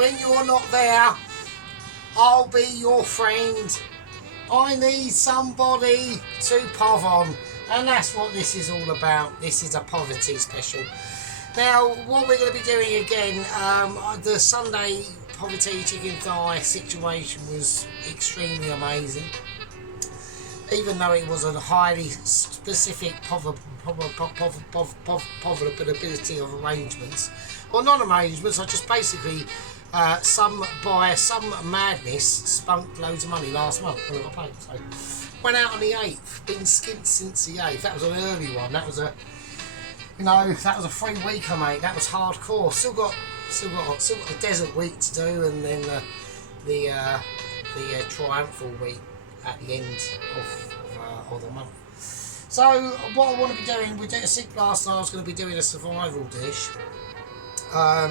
when you're not there, I'll be your friend. I need somebody to pov on, and that's what this is all about. This is a poverty special. Now, what we're going to be doing again, the Sunday poverty chicken thigh situation was extremely amazing. Even though it was a highly specific probability of arrangements, or non-arrangements, I just basically, by some madness, spunked loads of money last month when I got paid. So, went out on the 8th, been skint since the 8th. That was an early one. That was a, that was a 3-weeker, mate. That was hardcore. Still got the desert week to do, and then the triumphal week at the end of the month. So what I want to be doing, we did a sick last night. I was going to be doing a survival dish. I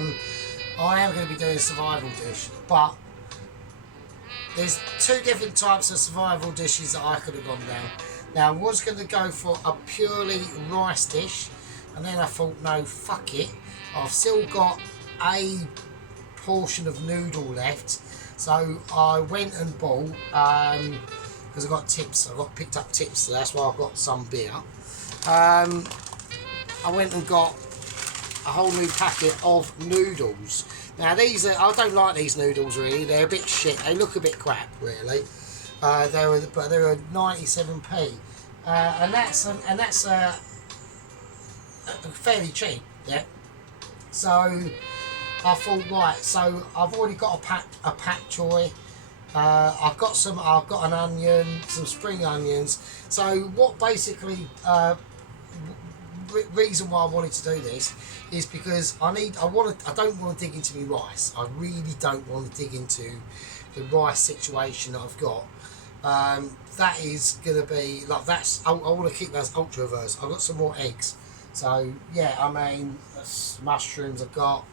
am going to be doing a survival dish, but there's 2 different types of survival dishes that I could have gone down. Now I was going to go for a purely rice dish, and then I thought, no, fuck it. I've still got a portion of noodle left, so I went and bought, because I got tips, picked up tips, so that's why I've got some beer. I went and got a whole new packet of noodles. Now these are, I don't like these noodles really, they're a bit shit, they look a bit crap really. They were 97p, and that's fairly cheap, yeah. So I thought, right, so I've already got a pak choy. I've got an onion, some spring onions. So what basically reason why I wanted to do this is because I don't want to dig into my rice. I really don't want to dig into the rice situation that I've got. That is going to be like, I want to keep those ultra reverse. I've got some more eggs. So yeah, I mean, mushrooms I've got.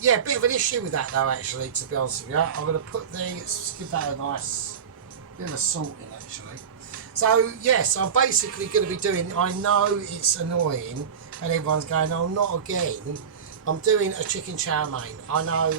Yeah, a bit of an issue with that though, actually, to be honest with you. I'm going to put let's give that a nice bit of salt in, actually. So yes, I'm basically going to be doing, I know it's annoying and everyone's going, oh, not again. I'm doing a chicken chow mein. I know.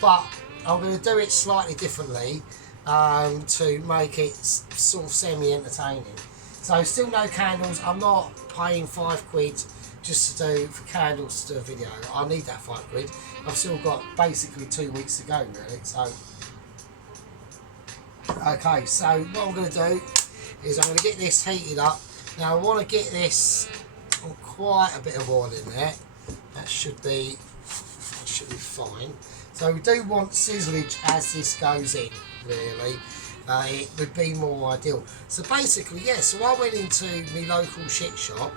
But I'm going to do it slightly differently to make it sort of semi-entertaining. So still no candles. I'm not paying £5 just to do for candles to do a video. I need that £5. I've still got basically 2 weeks to go really. So okay, so what I'm going to do is I'm going to get this heated up. Now I want to get this on quite a bit of oil in there. That should be fine. So we do want sizzlage as this goes in, really. It would be more ideal. So basically, yeah, so I went into my local shit shop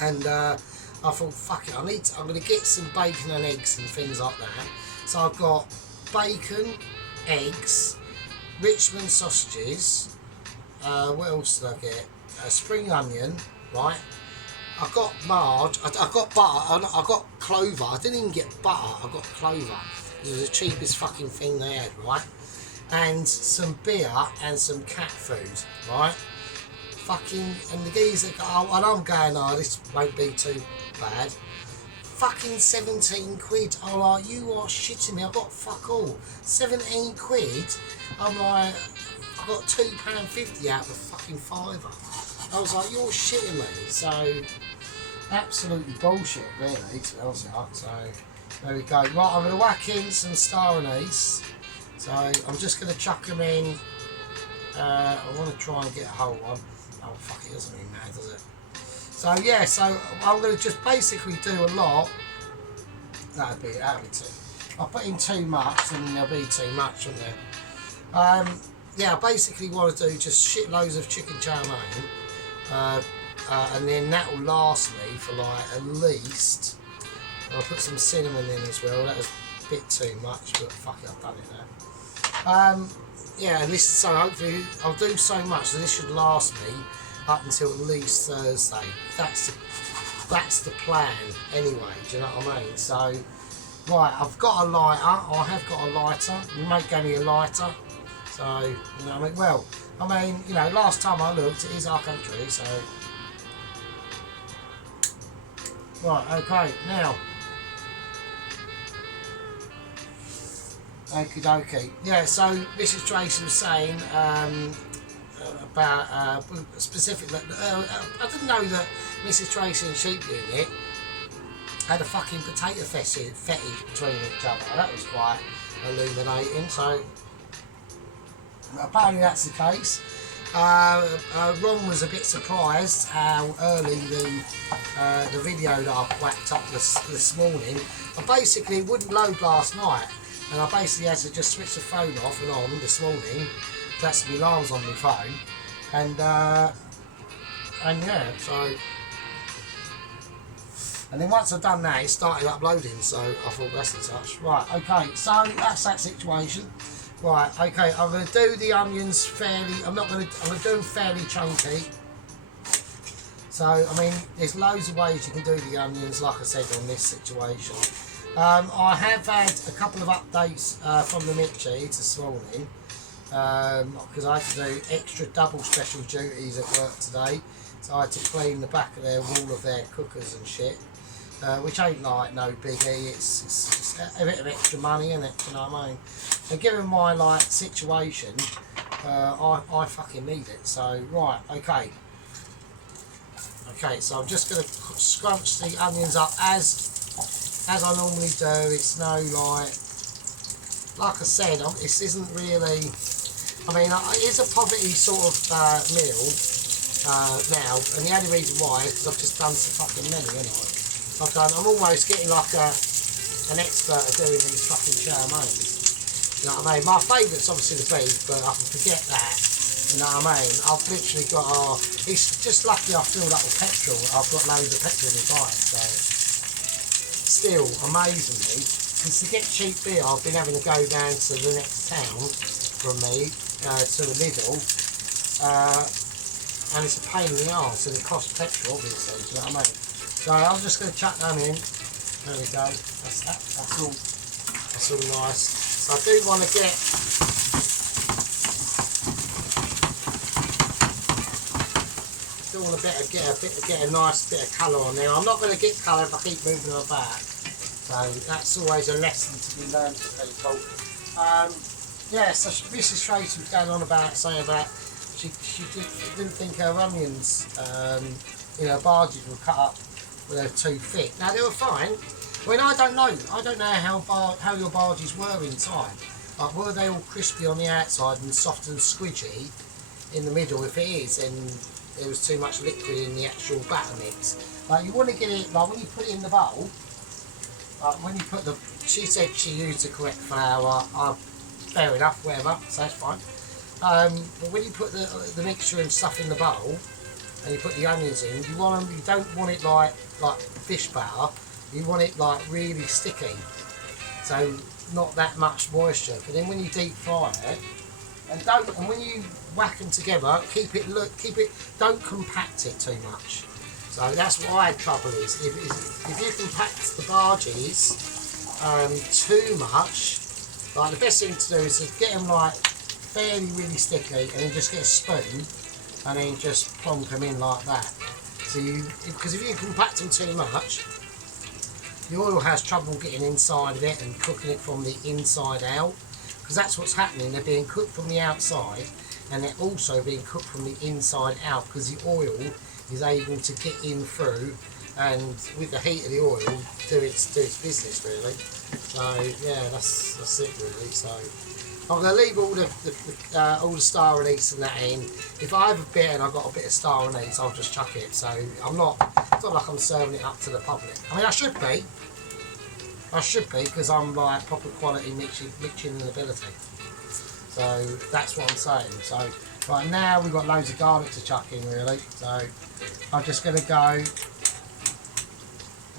and I thought, fuck it, I'm going to get some bacon and eggs and things like that. So I've got bacon, eggs, Richmond sausages, what else did I get? Spring onion, right? I got marge, I got butter, I got clover. I didn't even get butter, I got clover. It was the cheapest fucking thing they had, right? And some beer and some cat food, right? Fucking, and the geezer, and I'm going, oh, this won't be too bad. Fucking 17 quid. I'm like, you are shitting me, I've got fuck all. 17 quid? I'm like, I got £2.50 out of a fucking £5. I was like, you're shitting me. So, absolutely bullshit, really, to be honest with you. So, there we go. Right, I'm going to whack in some star anise. So, I'm just going to chuck them in. I want to try and get a whole one. Oh, fuck, it doesn't really matter, does it? So, yeah, so I'm going to just basically do a lot. That'd be too. I'll put in too much, and there'll be too much on there. Yeah, I basically want to do just shitloads of chicken chow mein. And then that will last me for like at least, I'll put some cinnamon in as well. That was a bit too much, but fuck it, I've done it now. Yeah, and this, so hopefully I'll do so much that this should last me up until at least Thursday. That's the plan anyway, do you know what I mean? So, right, I've got a lighter, I have got a lighter. You mate gave me a lighter, so, you know what I mean? Well, I mean, you know, last time I looked, it is our country, so. Right, okay, now, Okie dokie. Yeah, so Mrs. Tracy was saying about specifically. I didn't know that Mrs. Tracy and Sheep Unit had a fucking potato fetish between each other. That was quite illuminating. So apparently that's the case. Ron was a bit surprised how early the video that I whacked up this morning. I basically wouldn't load last night, and I basically had to just switch the phone off and on this morning. That's my alarms on my phone, and yeah, so. And then once I've done that, it started uploading, so I thought that's the touch. Right, okay, so that's that situation. Right, okay, I'm going to do the onions fairly, I'm going to do them fairly chunky. So, I mean, there's loads of ways you can do the onions, like I said, on this situation. I have had a couple of updates from the Mitchie this morning, because I had to do extra double special duties at work today. So I had to clean the back of all of their cookers and shit. Which ain't like no biggie, it's a bit of extra money, isn't it? You know what I mean? And given my like situation, I fucking need it. So right, okay, so I'm just gonna scrunch the onions up as I normally do. It's no like I said, this isn't really. I mean, it's a poverty sort of meal now, and the only reason why is because I've just done so fucking many, haven't I? I'm almost getting like an expert at doing these fucking chow mains. You know what I mean? My favourite's obviously the beef, but I can forget that. You know what I mean? I've literally got, it's just lucky I filled up with petrol. I've got loads of petrol in my bike, so. Still, amazingly, since to get cheap beer, I've been having to go down to the next town from me, to the Lidl. And it's a pain in the arse, and it costs petrol, obviously, do you know what I mean? So I'm just going to chuck them in. There we go. That's all nice. So I do want to get a nice bit of colour on there. I'm not going to get colour if I keep moving them back. So that's always a lesson to be learned for people. Yeah. So Mrs. Tracy was going on about saying about she didn't think her onions, barges were cut up. They're too thick. Now they were fine. I mean, I don't know how your barges were inside. Like, were they all crispy on the outside and soft and squidgy in the middle? If it is, then there was too much liquid in the actual batter mix. Like, you want to get it, like when you put it in the bowl, like when you put she said she used the correct flour, fair enough, whatever, so that's fine. But when you put the mixture and stuff in the bowl, and you put the onions in, you don't want it like fish batter, you want it like really sticky, so not that much moisture. But then when you deep fry it, and when you whack them together, don't compact it too much. So that's what I had trouble is if you compact the barges too much, like the best thing to do is to get them like fairly really sticky, and then just get a spoon and then just plonk them in like that. So because if you compact them too much, the oil has trouble getting inside of it and cooking it from the inside out, because that's what's happening. They're being cooked from the outside, and they're also being cooked from the inside out, because the oil is able to get in through, and with the heat of the oil, do its business really. So yeah, that's it really. So I'm going to leave all the star anise and that in. If I have a bit and I've got a bit of star anise, I'll just chuck it. So it's not like I'm serving it up to the public. I mean, I should be, because I'm like proper quality mixing ability. So that's what I'm saying. So right now we've got loads of garlic to chuck in really. So I'm just going to go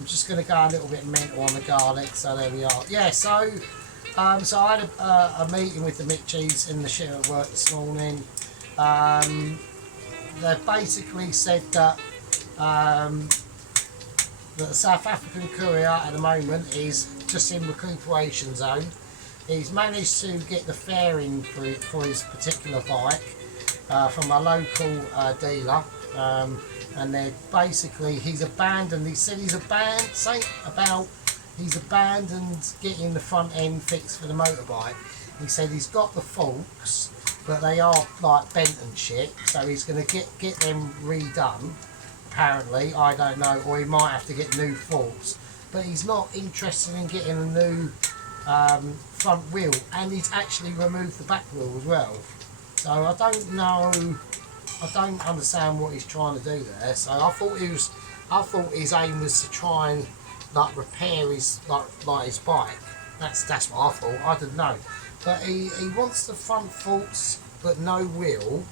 a little bit mental on the garlic. So there we are. Yeah. So I had a meeting with the Mitchies in the shit at work this morning. They basically said that the South African courier at the moment is just in recuperation zone. He's managed to get the fairing for his particular bike from a local dealer, and they're basically, he's abandoned. He said he's abandoned, say about he's abandoned getting the front end fixed for the motorbike. He said he's got the forks, but they are like bent and shit, so he's going to get them redone. Apparently, I don't know, or he might have to get new forks. But he's not interested in getting a new front wheel, and he's actually removed the back wheel as well. So I don't know, I don't understand what he's trying to do there. So I thought his aim was to try and like repair his like his bike. That's what I thought. I didn't know, but he wants the front forks but no wheel,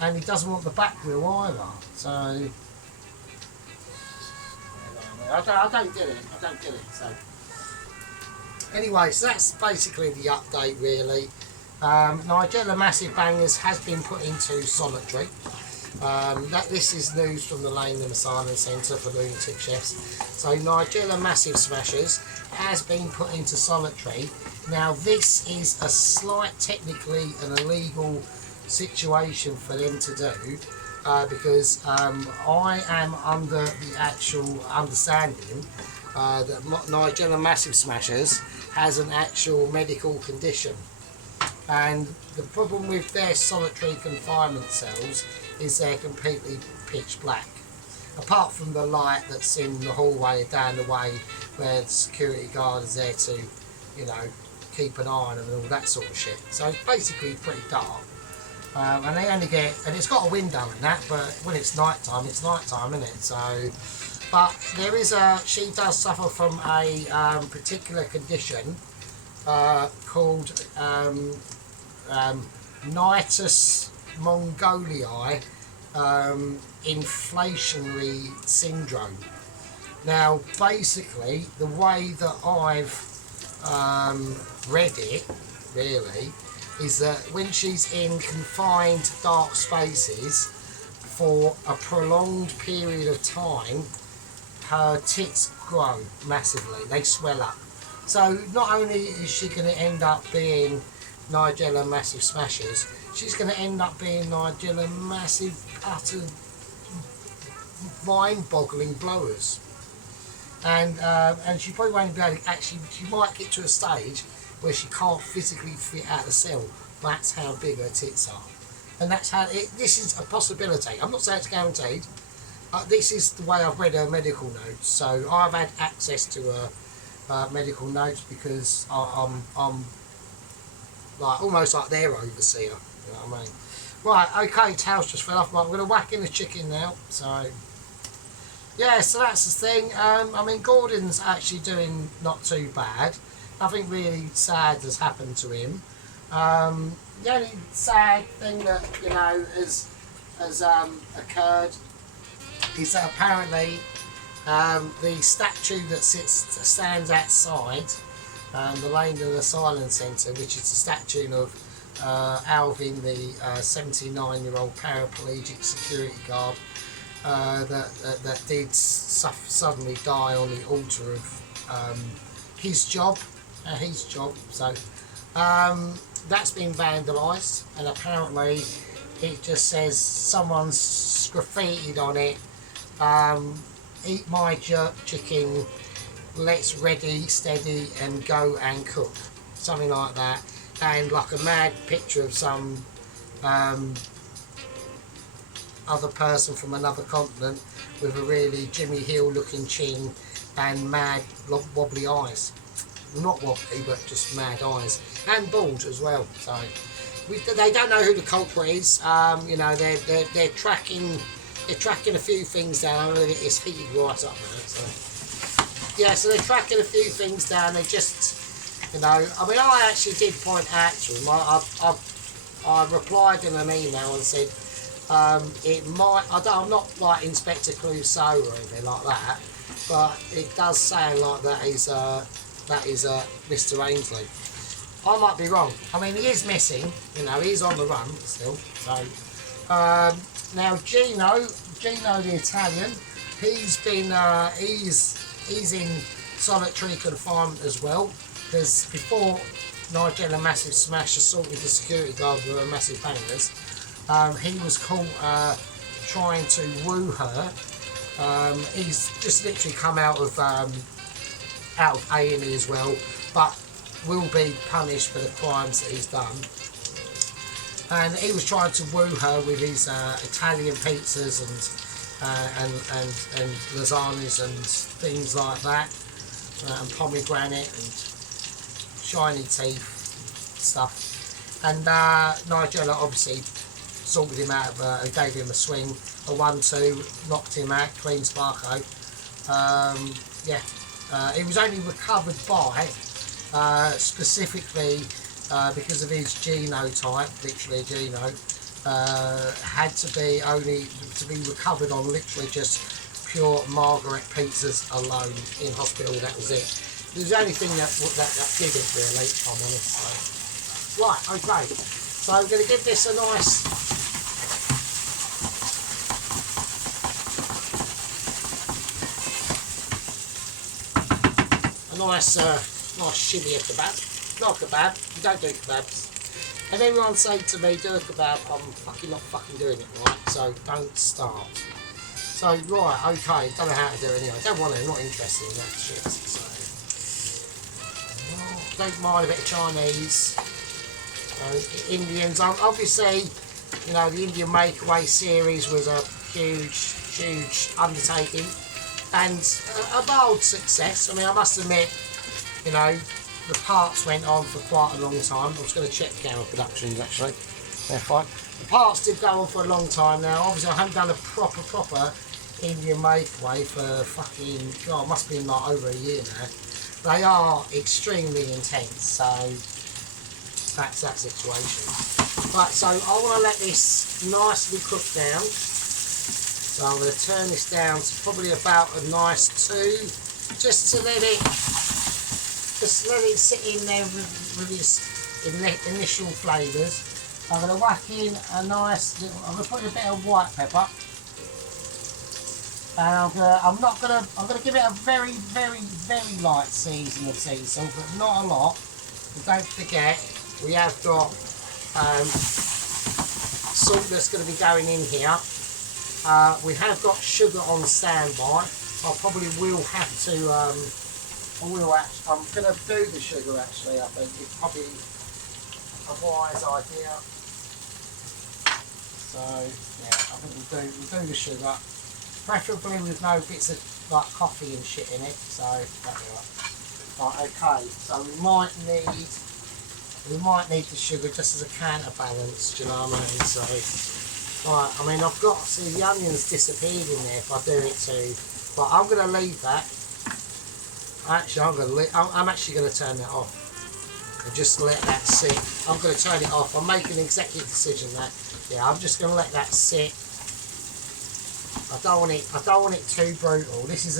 and he doesn't want the back wheel either. So I don't get it. I don't get it. So anyway, so that's basically the update really. Nigella Massive Bangers has been put into solitary. This is news from the Laneham Asylum Centre for Lunatic Chefs. So Nigella Massive Smashers has been put into solitary. Now this is a technically an illegal situation for them to do, because I am under the actual understanding that Nigella Massive Smashers has an actual medical condition. And the problem with their solitary confinement cells is they're completely pitch black. Apart from the light that's in the hallway down the way where the security guard is there to, you know, keep an eye on them and all that sort of shit. So it's basically pretty dark. And they only get, and it's got a window and that, but when it's night time, isn't it? So, but there is she does suffer from a particular condition called Nitus mongoliae inflationary syndrome. Now basically the way that I've read it really is that when she's in confined dark spaces for a prolonged period of time, her tits grow massively, they swell up. So not only is she going to end up being Nigella Massive Smashers, she's going to end up being Nigella Massive utter mind-boggling blowers. And she probably won't be able to actually, she might get to a stage where she can't physically fit out the cell. That's how big her tits are. And that's how, this is a possibility. I'm not saying it's guaranteed. This is the way I've read her medical notes. So I've had access to her medical notes because I'm like almost like their overseer. You know what I mean? Right, okay, tails just fell off. But I'm going to whack in the chicken now. So yeah, so that's the thing. I mean, Gordon's actually doing not too bad. Nothing really sad has happened to him. The only sad thing that, you know, has occurred is that apparently the statue that stands outside the Laneham Asylum Centre, which is the statue of Alvin, the 79-year-old paraplegic security guard that did suddenly die on the altar of his job. So that's been vandalised, and apparently it just says, someone's graffitied on it, eat my jerk chicken, let's ready, steady and go and cook, something like that, and like a mad picture of some other person from another continent with a really Jimmy Hill looking chin and mad wobbly eyes. Not wobbly, but just mad eyes, and bald as well. So they don't know who the culprit is. You know, they're tracking a few things down. It's heated right up now. So yeah, so they're tracking a few things down. They just, you know, I mean, I actually did point out to them. I replied in an email and said it might. I'm not like Inspector Clouseau or anything like that, but it does sound like that is Mr. Ainsley. I might be wrong. I mean, he is missing. You know, he's on the run still. So now Gino the Italian, he's been he's in solitary confinement as well, because before Nigella Massive Smash assaulted the security guard with her massive bangers, he was caught trying to woo her. He's just literally come out of out of A&E as well, but will be punished for the crimes that he's done. And he was trying to woo her with his Italian pizzas and lasagnas and things like that, and pomegranate and shiny teeth stuff. And Nigella obviously sorted him out and gave him a swing, a 1-2, knocked him out, clean Sparko. He was only recovered by specifically because of his genotype, literally a geno, had to be recovered on literally just pure Margaret pizzas alone in hospital. That was it. It was the only thing that did it, really, if I'm honest. So. Right, okay. So I'm going to give this a nice nice shimmy of kebab. Not kebab, you don't do kebabs. And everyone say to me, do a kebab, I'm not fucking doing it, right? So don't start. So, right, okay, don't know how to do it anyway. Don't want to, not interested in that shit. So, don't mind a bit of Chinese. Indians, obviously, you know, the Indian Makeaway series was a huge undertaking. And a bold success. I mean, I must admit, you know, the parts went on for quite a long time. I was going to check camera productions actually. They're fine. The parts did go on for a long time now. Obviously, I haven't done a proper Indian Makeaway for fucking, God, must be like over a year now. They are extremely intense, so that's that situation. Right, so I want to let this nicely cook down. So I'm going to turn this down to probably about a nice 2, just to let it sit in there with its initial flavours. I'm going to whack in a nice little, I'm going to put in a bit of white pepper. And I'm going to give it a very light season of sea salt, but not a lot. But don't forget, we have got salt that's going to be going in here. We have got sugar on standby. I probably will have to, I'm going to do the sugar actually. I think it's probably a wise idea. So, yeah, I think we'll do the sugar. Preferably with no bits of like coffee and shit in it, so that'll be right. Right, okay, so we might need the sugar just as a counterbalance, do you know what I mean? So, right, I mean, I've got, see, the onions disappeared in there if I do it too, but I'm going to leave that. Actually, I'm actually going to turn that off and just let that sit. I'm going to turn it off. I'm making an executive decision that, yeah, I'm just going to let that sit. I don't want it too brutal. This is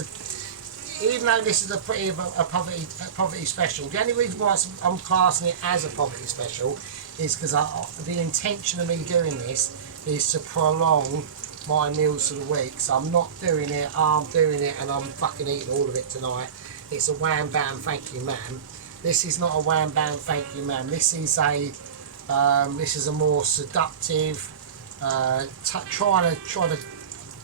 even though this is a poverty special. The only reason why I'm classing it as a poverty special is because the intention of me doing this is to prolong my meals for the week. So I'm not doing it. I'm doing it, and I'm fucking eating all of it tonight. It's a wham bam thank you ma'am. This is not a wham bam thank you ma'am. This is a more seductive, trying to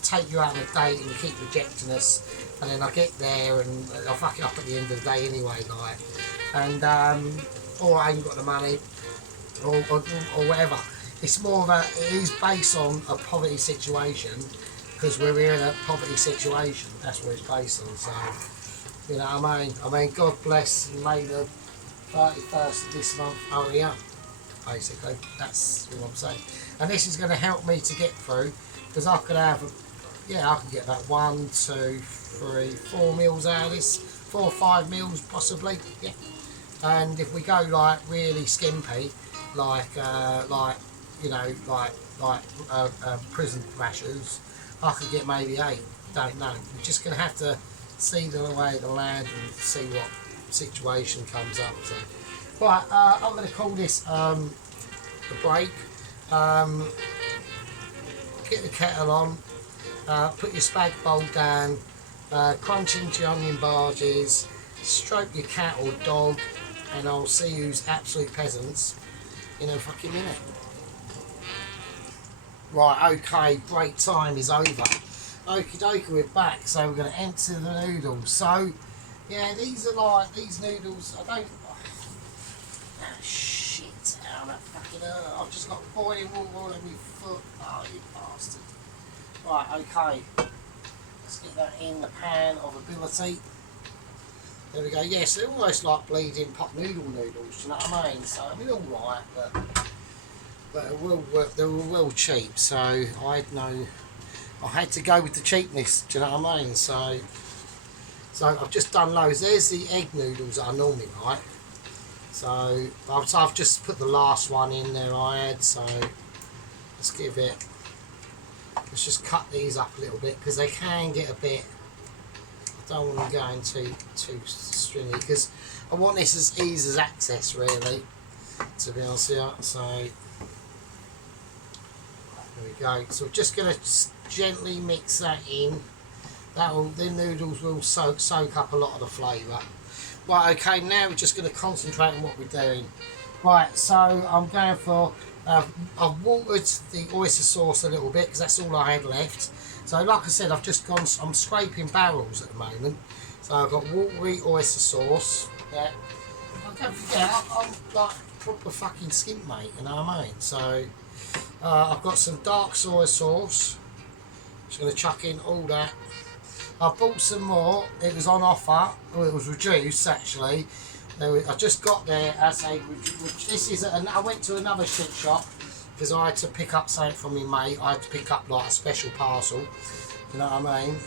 take you out on a date and you keep rejecting us, and then I get there and I'll fuck it up at the end of the day anyway, like, and or I ain't got the money or whatever. It's more of it is based on a poverty situation, because we're in a poverty situation. That's what it's based on. So, you know what I mean, God bless, and may the 31st of this month hurry up, basically. That's what I'm saying. And this is going to help me to get through, because I could have, I can get about 1, 2, 3, 4 meals out of this, 4 or 5 meals possibly, yeah. And if we go like really skimpy, like prison rashers, I could get maybe 8. Don't know. We're just going to have to see the way of the land and see what situation comes up. So, right, I'm going to call this a break. Get the kettle on. Put your spag bowl down, crunch into your onion barges, stroke your cat or dog, and I'll see you's absolute peasants in a fucking minute. Right, okay, break time is over. Okie dokie, we're back, so we're going to enter the noodles. So, Yeah, these are like, these noodles, I don't... Ah, shit, how that fucking hurt. I've just got boiling water all over my foot. Oh, you bastard. Right, okay. Let's get that in the pan of ability. There we go. Yes, they're almost like bleeding pot noodles, do you know what I mean? So, I mean, alright, but they were well cheap, so I had to go with the cheapness, do you know what I mean? So I've just done loads. There's the egg noodles that I normally like. So I've just put the last one in there I had, so let's just cut these up a little bit, because they can get a bit, I don't want them going too stringy, because I want this as easy as access, really, to be honest with you. So there we go. So we're just going to gently mix that in. The noodles will soak up a lot of the flavour. Right, okay, now we're just going to concentrate on what we're doing. Right, so I'm going for, I've watered the oyster sauce a little bit, because that's all I had left. So like I said, I'm scraping barrels at the moment. So I've got watery oyster sauce. Yeah. Don't forget, I'm like proper fucking skimp, mate, you know what I mean? So I've got some dark soy sauce. Just going to chuck in all that. I bought some more. It was on offer. Well, it was reduced actually. I just got there as a. This is. I went to another shit shop because I had to pick up something from my mate. I had to pick up like a special parcel. You know what I mean?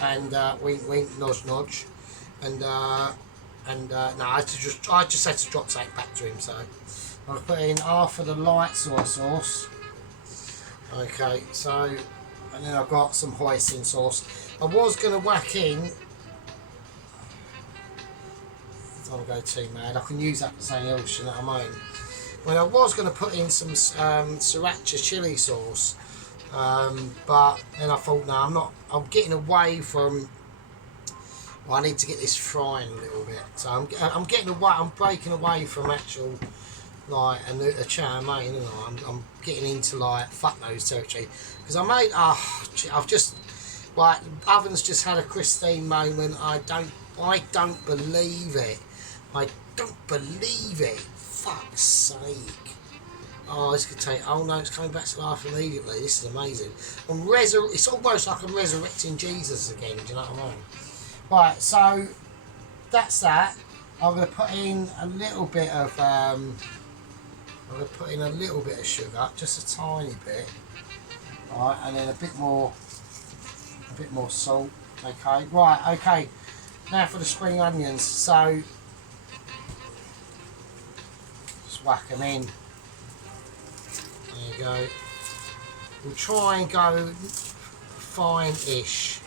And wink, wink, nudge, nudge. And no, I just had to drop something back to him. So I'll put in half of the light soy sauce. Okay, so and then I've got some hoisin sauce. I was going to whack in, I don't want to go too mad, I can use that for something else, you know what I mean? Well, I was going to put in some sriracha chili sauce, but then I thought, no, I'm getting away from, well, I need to get this frying a little bit, so I'm breaking away from actual, like, a chow mein, you know, I'm getting into, like, fuck knows territory, because I've just, like, oven's just had a Christine moment. I don't believe it. I don't believe it. Fuck's sake. Oh, this could take. Oh no, it's coming back to life immediately. This is amazing. It's almost like I'm resurrecting Jesus again. Do you know what I mean? Right. So that's that. I'm going to put in a little bit of. Sugar, just a tiny bit. Right, and then a bit more salt. Okay, right, okay, now for the spring onions. So just whack them in. There you go. We'll try and go fine-ish,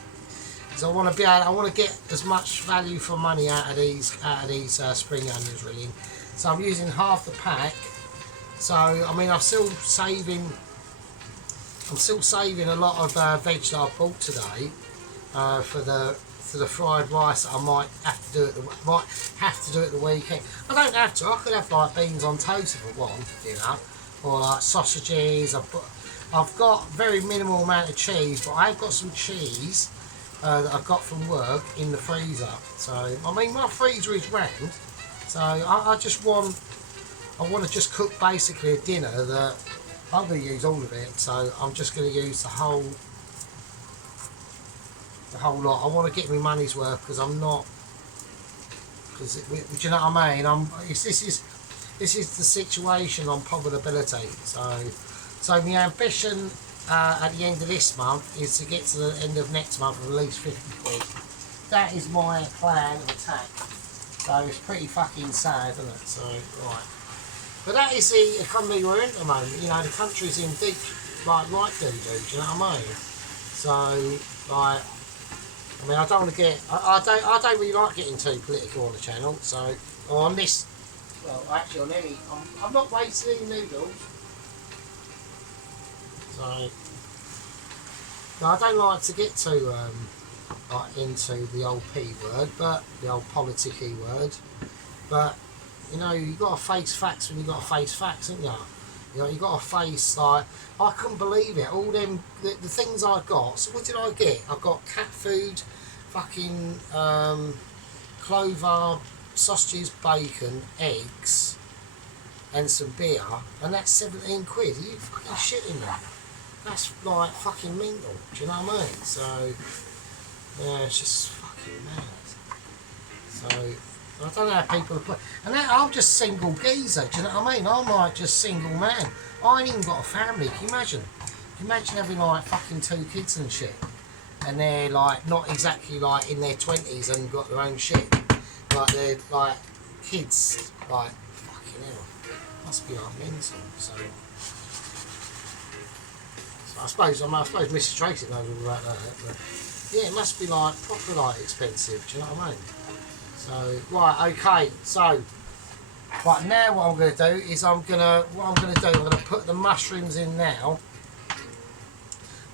because I want to get as much value for money out of these spring onions, really. So I'm using half the pack. So I mean, I'm still saving a lot of veg that I bought today for the fried rice that I might have to do at the weekend. I don't have to. I could have like beans on toast if I want, you know, or like sausages. I've got very minimal amount of cheese, but I've got some cheese that I've got from work in the freezer. So I mean, my freezer is round. So I want to just cook basically a dinner that I'm going to use all of it. So I'm just going to use the whole lot. I want to get my money's worth, because I'm not. Because do you know what I mean? This is the situation on profitability. So my ambition at the end of this month is to get to the end of next month with at least 50 quid. That is my plan of attack. So it's pretty fucking sad, isn't it? So right. But that is the economy we're in at the moment. You know, the country's in deep, like, right doo-doo, do you know what I mean? So, like, I mean, I don't want to get, I don't really like getting too political on the channel, so, or on this, well, actually on any, I'm not wasting any noodles. So, no, I don't like to get too, like, into the old P word, but, the old politic-y word, but, you know, you've got to face facts when you've got to face facts, haven't you? You know, you've got to face, like, I couldn't believe it, all them, the things I got. So what did I get? I got cat food, fucking clover, sausages, bacon, eggs, and some beer, and that's 17 quid. Are you fucking shitting me? That's like fucking mental. Do you know what I mean? So yeah, it's just fucking mad. So I don't know how people are and that, I'm just single geezer. Do you know what I mean? I'm like just single man. I ain't even got a family. Can you imagine? Can you imagine having like fucking 2 kids and shit? And they're like not exactly like in their 20s and got their own shit. Like they're like kids, like fucking hell. Must be like mental. So I suppose Mrs. Tracy knows all about that. But yeah, it must be like proper like expensive. Do you know what I mean? So right, okay. So right now, what I'm going to do is I'm going to put the mushrooms in now.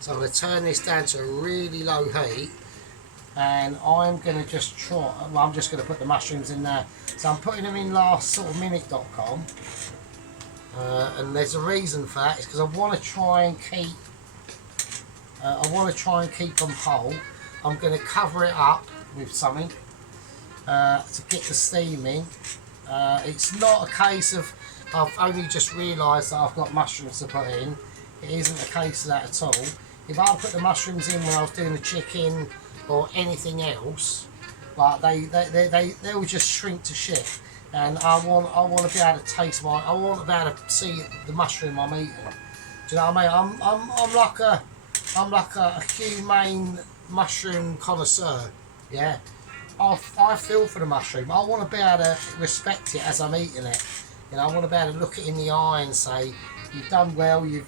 So I'm going to turn this down to a really low heat, and I'm going to just try. Well, I'm just going to put the mushrooms in there. So I'm putting them in lastminute.com, and there's a reason for that. It's because I want to try and keep. Them whole. I'm going to cover it up with something to get the steam in. It's not a case of I've only just realised that I've got mushrooms to put in. It isn't a case of that at all. If I put the mushrooms in when I was doing the chicken or anything else, like they'll just shrink to shit. And I want to be able to taste I want to be able to see the mushroom I'm eating. Do you know what I mean? I'm like a humane mushroom connoisseur. Yeah. I feel for the mushroom. I want to be able to respect it as I'm eating it. You know, I want to be able to look it in the eye and say, you've done well, you've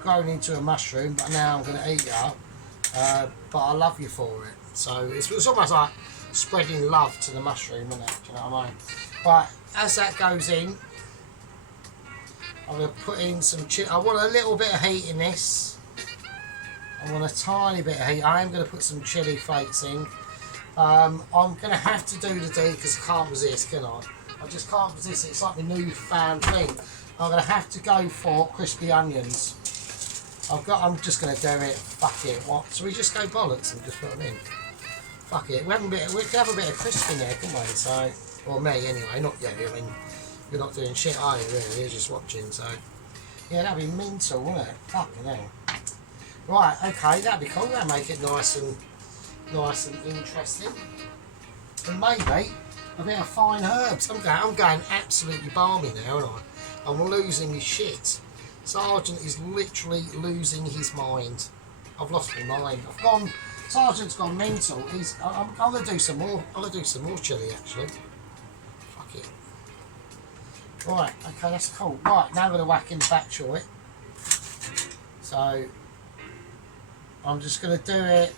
grown into a mushroom, but now I'm going to eat you. But I love you for it. So it's almost like spreading love to the mushroom, isn't it? Do you know what I mean? Right, as that goes in, I'm going to put in some chili. I want a little bit of heat in this. I want a tiny bit of heat. I am going to put some chili flakes in. I'm going to have to do the deed because I can't resist, can I? I just can't resist it. It's like my newfound thing. I'm going to have to go for crispy onions. I'm just going to do it. Fuck it. What? So we just go bollocks and just put them in. Fuck it. We can have a bit of crisp in there, can we? So, or me anyway. Not you. I mean, you're not doing shit, are you? Really? You're just watching. So, yeah, that'd be mental, wouldn't it? Fucking hell. Right. Okay. That'd be cool. That'd make it nice and interesting. And maybe a bit of fine herbs. I'm going absolutely balmy now, aren't I? I'm losing his shit. Sergeant is literally losing his mind. I've lost my mind. Sergeant's gone mental. I'm gonna do some more. I'm gonna do some more chili actually. Fuck it. Right. Okay, that's cool. Right, now I'm gonna whack in the back it. So I'm just gonna do it.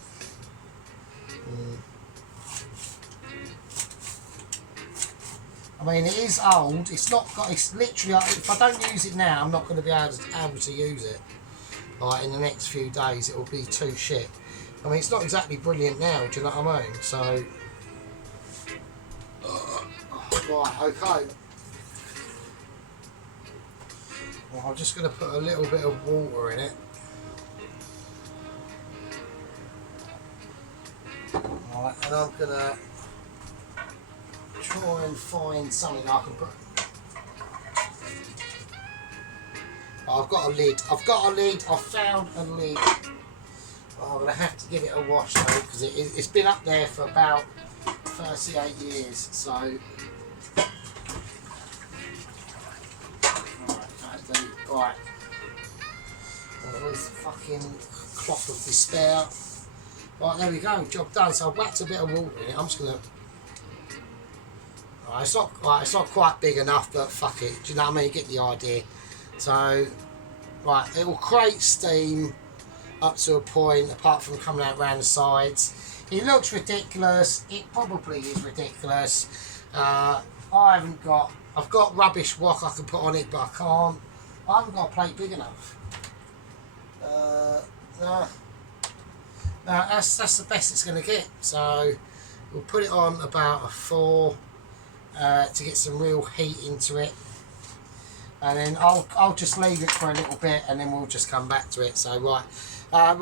I mean, it is old. It's not got. It's literally. If I don't use it now, I'm not going to be able to use it. Like in the next few days, it will be too shit. I mean, it's not exactly brilliant now. Do you know what I mean? So, right, okay. Well, I'm just going to put a little bit of water in it. Right, and I'm going to try and find something I can put. I've got a lid. I found a lid. I'm going to have to give it a wash though because it's been up there for about 38 years. So, right. Where's the fucking cloth of despair? Right, there we go. Job done. So I whacked a bit of water in it. I'm just going to. It's not quite big enough, but fuck it. Do you know what I mean? You get the idea. So, right, it will create steam up to a point, apart from coming out around the sides. It looks ridiculous. It probably is ridiculous. I've got rubbish wok I can put on it, but I haven't got a plate big enough. No, that's the best it's going to get. So, we'll put it on about a 4. To get some real heat into it, and then I'll just leave it for a little bit, and then we'll just come back to it. So right, have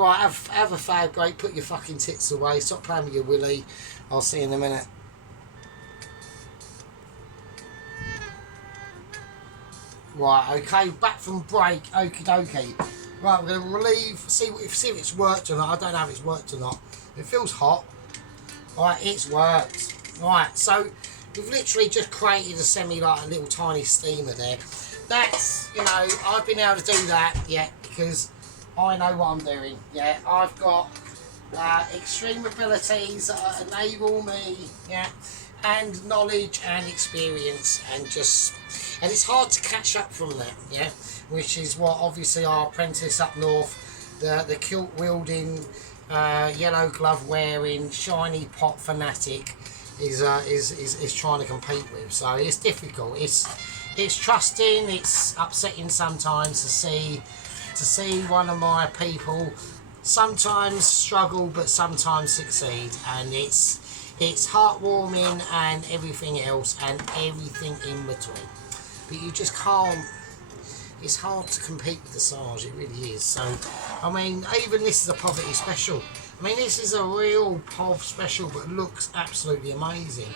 a fag break. Put your fucking tits away. Stop playing with your willy. I'll see you in a minute. Right, okay, back from break, okie dokie. Right, we're going to relieve, see if it's worked or not. I don't know if it's worked or not. It feels hot. Right, it's worked. Right, so we've literally just created a like a little tiny steamer there. That's, you know, I've been able to do that, yeah, because I know what I'm doing. Yeah, I've got extreme abilities that enable me, yeah, and knowledge and experience, and it's hard to catch up from that, yeah, which is what obviously our apprentice up north, the kilt wielding, yellow glove wearing, shiny pot fanatic is trying to compete with. So it's difficult. It's trusting. It's upsetting sometimes to see one of my people sometimes struggle but sometimes succeed, and it's heartwarming and everything else and everything in between. But you just can't. It's hard to compete with the Sarge, it really is. So, I mean, even this is a poverty special. I mean, this is a real POV special, but looks absolutely amazing.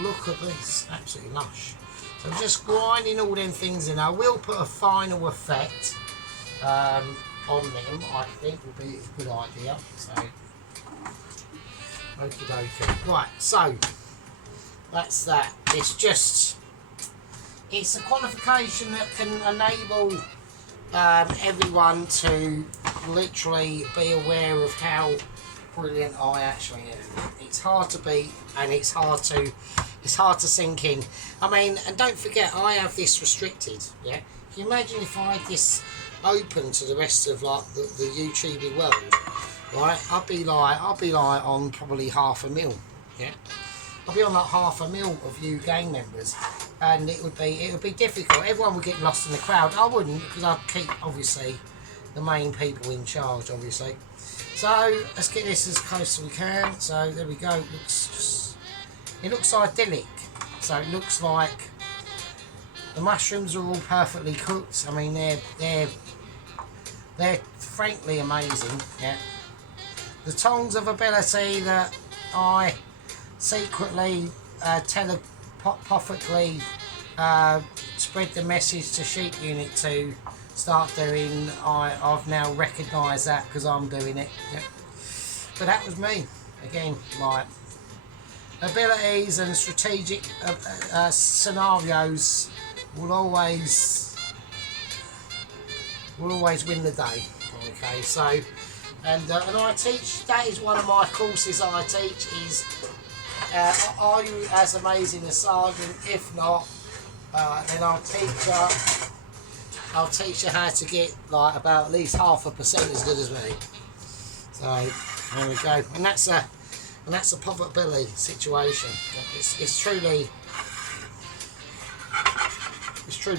Look at this, absolutely lush. So I'm just grinding all them things in. I will put a final effect on them, I think would be a good idea. So, okie dokie. Right, so, that's that. It's a qualification that can enable everyone to literally be aware of how brilliant I actually am. It's hard to beat, and it's hard to sink in. I mean, and don't forget, I have this restricted. Yeah, can you imagine if I had this open to the rest of like the YouTubing world? Right, I'll be like on probably 500,000. Yeah. I'll be on like 500,000 of you gang members, and it would be difficult. Everyone would get lost in the crowd. I wouldn't, because I'd keep obviously the main people in charge, obviously. So let's get this as close as we can. So there we go. It looks idyllic. So it looks like the mushrooms are all perfectly cooked. I mean, they're frankly amazing. Yeah. The tongs of ability that I secretly, telepathically spread the message to Sheep Unit to start doing. I've now recognised that because I'm doing it. Yeah. But that was me. Again, my abilities and strategic scenarios will always win the day. Okay, so and I teach. That is one of my courses I teach. Is are you as amazing as Sergeant? If not, then I'll teach you how to get like about at least 0.5% as good as me. So there we go, and that's a probability situation. It's truly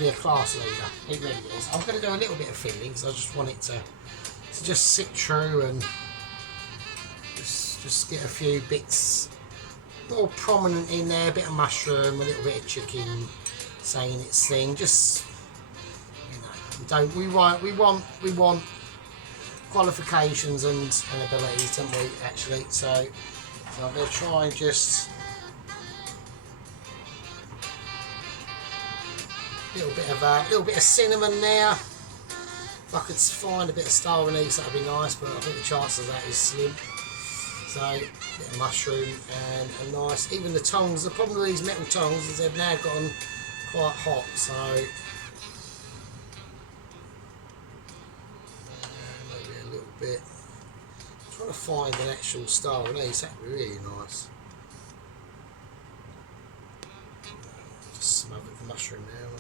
a class leader. It really is. I'm going to do a little bit of filling because I just want it to just sit true and just get a few bits more prominent in there. A bit of mushroom, a little bit of chicken saying its thing. Just, you know, we want qualifications and abilities, don't we? Actually, so I'm going to try and just a little bit of cinnamon there. If I could find a bit of star anise, that'd be nice, but I think the chances of that is slim. So a bit of mushroom and a nice, even the tongs. The problem with these metal tongs is they've now gotten quite hot, so maybe a little bit. I'm trying to find an actual star anise, that'd be really nice. Just smother the mushroom now.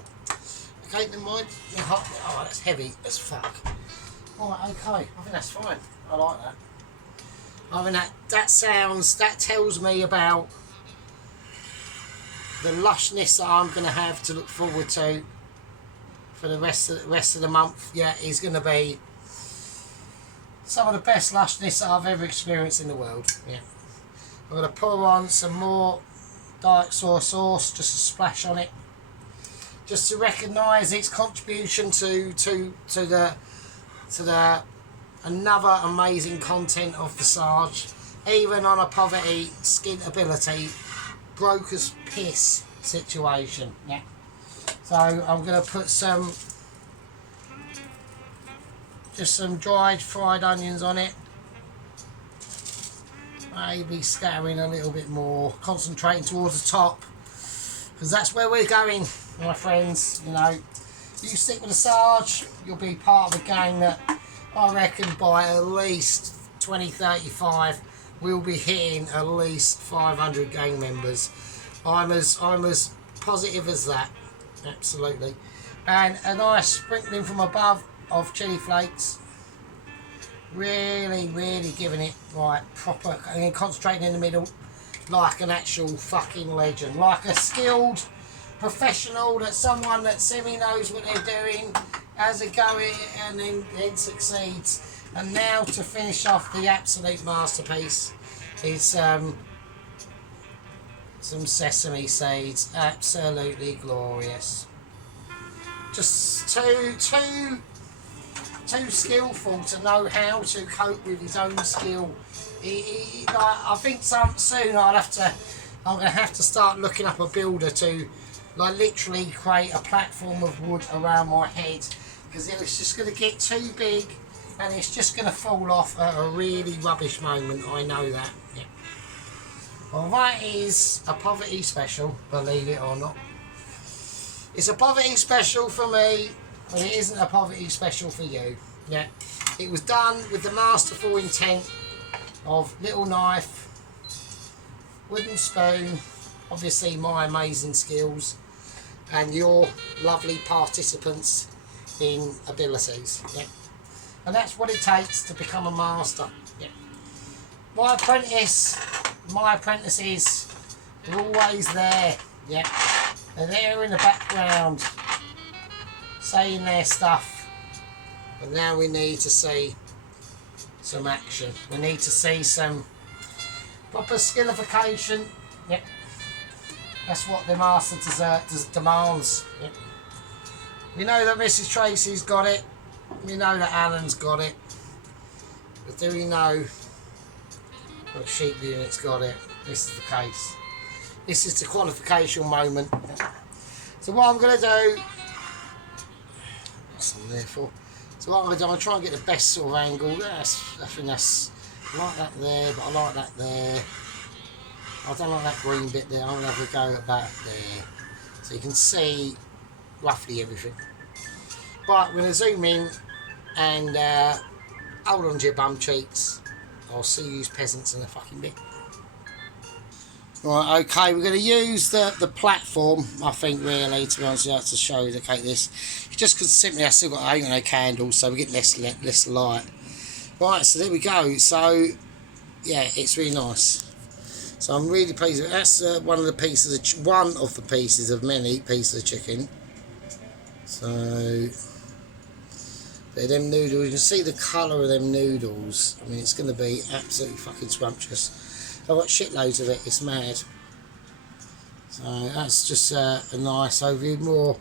Okay, never mind. Oh, that's heavy as fuck. Alright, okay, I think that's fine. I like that. I mean, that tells me about the lushness that I'm going to have to look forward to for the rest of the month. Yeah, is going to be some of the best lushness that I've ever experienced in the world. Yeah, I'm going to pour on some more dark soy sauce, just a splash on it, just to recognise its contribution to the another amazing content of the Sarge, even on a poverty skin ability, broke as piss situation. Yeah. So I'm going to put just some dried fried onions on it. Maybe scattering a little bit more, concentrating towards the top, because that's where we're going, my friends. You know, you stick with the Sarge, you'll be part of a gang that I reckon by at least 2035 we'll be hitting at least 500 gang members. I'm as positive as that, absolutely. And a nice sprinkling from above of chili flakes. Really giving it right proper, and then concentrating in the middle like an actual fucking legend, like a skilled professional, that someone that semi knows what they're doing, has a go at it, and then succeeds. And now to finish off the absolute masterpiece is some sesame seeds. Absolutely glorious. Just too skillful to know how to cope with his own skill. Like, I think soon I'm going to have to start looking up a builder to like literally create a platform of wood around my head, because it's just going to get too big and it's just going to fall off at a really rubbish moment. I know that. Yeah. Well, that is a poverty special, believe it or not. It's a poverty special for me, but it isn't a poverty special for you. Yeah, it was done with the masterful intent of little knife, wooden spoon, obviously my amazing skills, and your lovely participants in abilities. Yeah, and that's what it takes to become a master. Yeah, my apprentices are always there. Yeah, they're there in the background, saying their stuff. But now we need to see some action. We need to see some proper skillification. Yep. That's what the master demands. Yep. We know that Mrs. Tracy's got it. We know that Alan's got it. But do we know that Sheep Unit's got it? This is the case. This is the qualification moment. So what I'm going to do... What's on there for? So what I'm going to do, I'm going to try and get the best sort of angle. I think that's... I like that there, but I like that there. I don't like that green bit there. I'm going to have a go about there. So you can see roughly everything. Right, we're going to zoom in and hold on to your bum cheeks. I'll see you peasants in a fucking bit. Right, okay, we're going to use the platform, I think, really, to be honest with you, to show you, okay, this. Just because simply I've still got to hang on no candles, so we get less light. Right, so there we go. So, yeah, it's really nice. So I'm really pleased with it. That's one of the pieces of many pieces of chicken. So, but them noodles, you can see the colour of them noodles. I mean, it's going to be absolutely fucking scrumptious. I've got shitloads of it, it's mad. So that's just a nice overview. More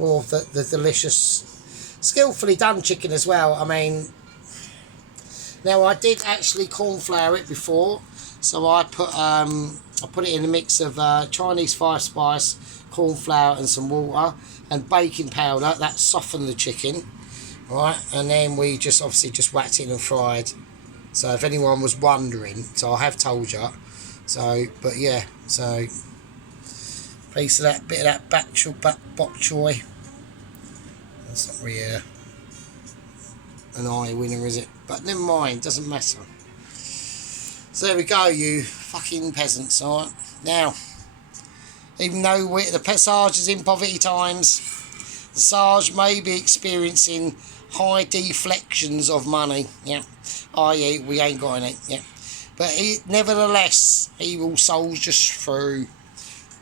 of the delicious, skillfully done chicken as well. I mean, now I did actually corn flour it before, so I put it in a mix of Chinese 5-spice, corn flour and some water and baking powder. That softened the chicken, right? And then we just obviously just whacked it in and fried. So if anyone was wondering, so I have told you. So, but yeah, so piece of that, bit of that bok choy. That's not really an eye winner, is it? But never mind, doesn't matter. So there we go, you fucking peasants, alright? Now, even though the Sarge is in poverty times, the Sarge may be experiencing high deflections of money, yeah, i.e. we ain't got any, yeah. But nevertheless, he will soldier through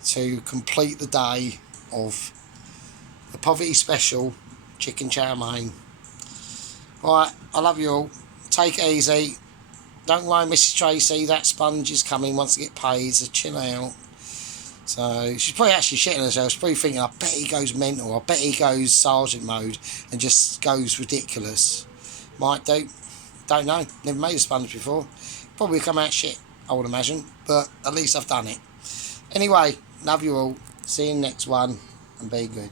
to complete the day of the poverty special chicken chow mein. Right, I love you all. Take it easy. Don't worry, Mrs. Tracy, that sponge is coming once I get paid, so chill out. So she's probably actually shitting herself. She's probably thinking, I bet he goes mental. I bet he goes sergeant mode and just goes ridiculous. Might do. Don't know. Never made a sponge before. Probably come out shit, I would imagine. But at least I've done it. Anyway, love you all. See you in the next one and be good.